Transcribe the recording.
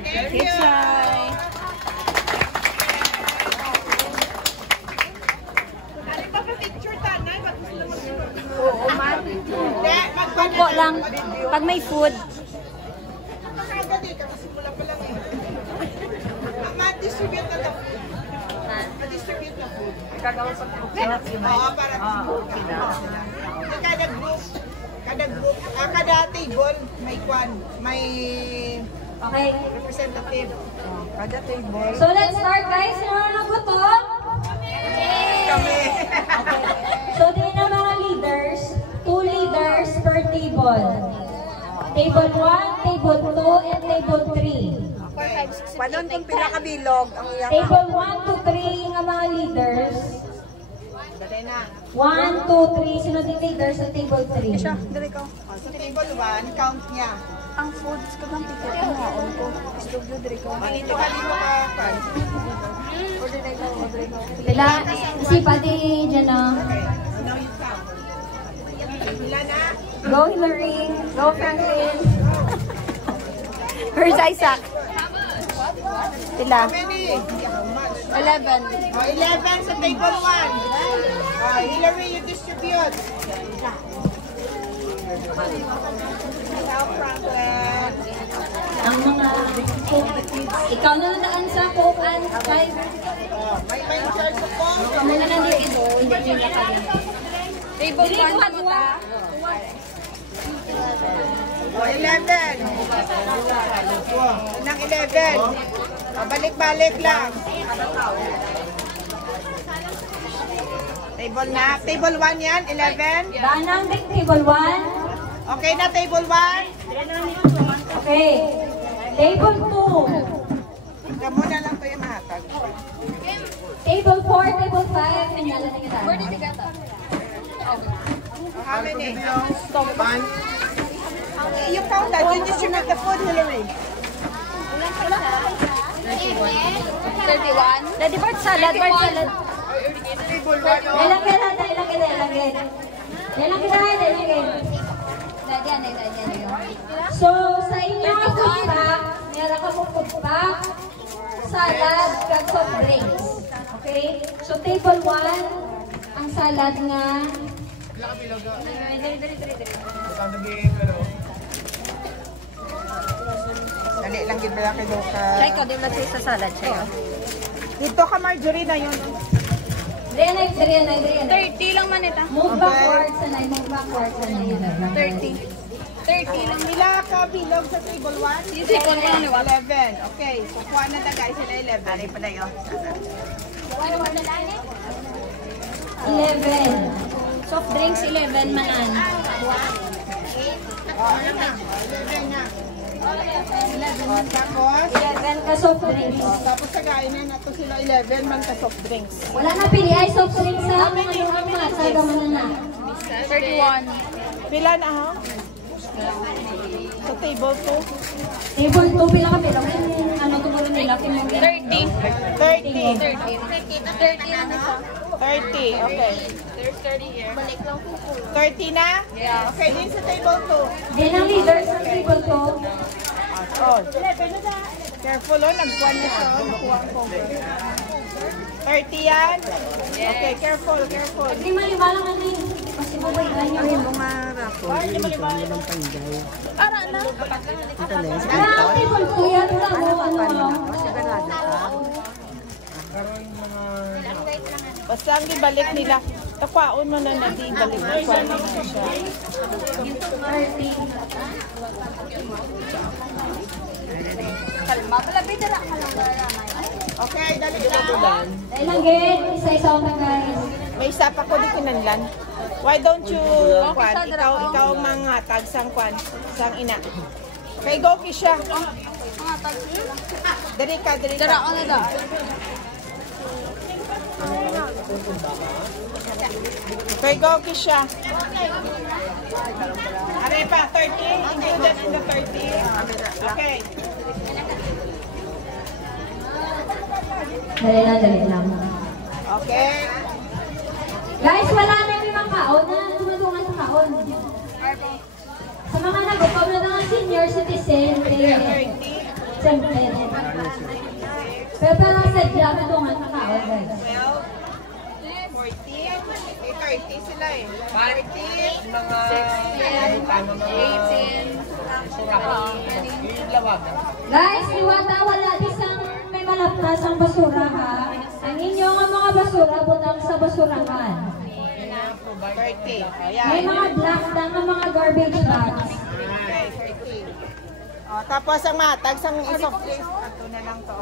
thank you. Oo, man. Tupo lang. Pag may food. Ma-distribute na lang. Ma-distribute na food. Kagawin sa food. Oo, para kada group, kada table, may kwan, may Okay. representative. Kada table. So let's start guys. Sino na nagutom? Kami. Okay. So din ang mga leaders, 2 leaders per table. Table 1, table 2, and table 3. Panon kung pinakabilog ang iyang. Table 1 to 3 ang mga leaders. Dali na. 1, 2, 3. Sino din leaders sa table 3? Siya, dali ko. Sa table 1, count niya. Ang foods ko ng ticket ng haon ko. Studio, dali ko. Dito ka kwan. Order na ikaw, order ko. Dila, si Pati dyan na. Okay, now you count. Wala na. Go Hillary. Go Franklin. Where's Isaac? Sila. How many? 11. 11 sa table 1. Hillary, you distribute. Now, Franklin. Ang mga ikaw na nandaan sa Coke and Skype. May charge sa phone. Ikaw na nandito. Hindi nyo na kami. Table 1 na mo ta. 11. Nang 11. Balik-balik lang. Table na. Table 1 yan, 11. Danang table 1. Okay na, table 1. Okay. Table 2. Kamo na lang ito yung mahatag. Table 4, table 5. Kanyala na kita. How many? One. You count that. You distribute the food, Hillary. 31. Daddy part salad, part salad. Ilagay natin, ilagay. So, sa inyo ang food pack, meron ka po food pack, salad, kag soft drinks. Okay? So, table 1, ang salad nga. Dali lang gid ba kay Luca. Try ko, di lang sa salad siya. Dito ka, Marjorie, na yun. Diyan. 30 lang man ito. Move backwards na move backwards na 30. 30 lang. Pila ka bilog sa table 1? Easy ko naman ni 11. Okay, so kuha na na guys, sila 11. Dali pa na yun. 11. Soft drinks 11 manan. Ano na? 11 na. Tapos? 11 ka soft drinks. Tapos sa gaya na ito sila 11 man ka soft drinks. Wala na pili ay soft drinks sa mga sa gaman na. 31. Pila na ha? Sa table 2? Table 2 pila ka pila. Ano to mo nila? 30. 30. 30 lang ito. 30, okay. There's 30 here. Balik lang po. 30 na? Yeah. Okay, din sa table 2. Din ang leaders sa table 2. Oh. Careful oh, nagkuhan niya siya. Nakuha ang cover. 30 yan? Okay, careful. Hindi maliwala ka na yun. Kasi mabayaan nyo. Ay, mga rapo. Hindi maliwala ng panggay. Ara na. Ang table 2 yan na mo. Basta ang ibalik nila. Takwaon mo na natin. Balik na kuhan niya siya. 30. Kalma. Palapit na lang. Okay, dali lang. Dahil lang gate. Isa-isa na guys. May isa pa ko di kinanlan. Why don't you, kwan, ikaw mga tag sang kwan, sang ina. Okay, go Kisha. Dari ka. Dara ko na daw. Okay, go Kisha. Arepa, 30. Included in the 30. Okay. Dali lang. Okay. Guys, wala na yung mga kaon na tumadungan sa kaon. Sa mga nagupaw na mga senior citizen, 30. 70 110. Pero sa diyan ito nga nakao, guys. 12, 14, 30 sila eh. 40, Mga 18. Guys, iwata wala isang may malapras ang basura ha. Ang inyong mga basura butang sa basurahan. 30. May Ayan. mga black na mga garbage bags. Okay, 30. Tapos ang matag, sang soft drinks. Ito na lang to.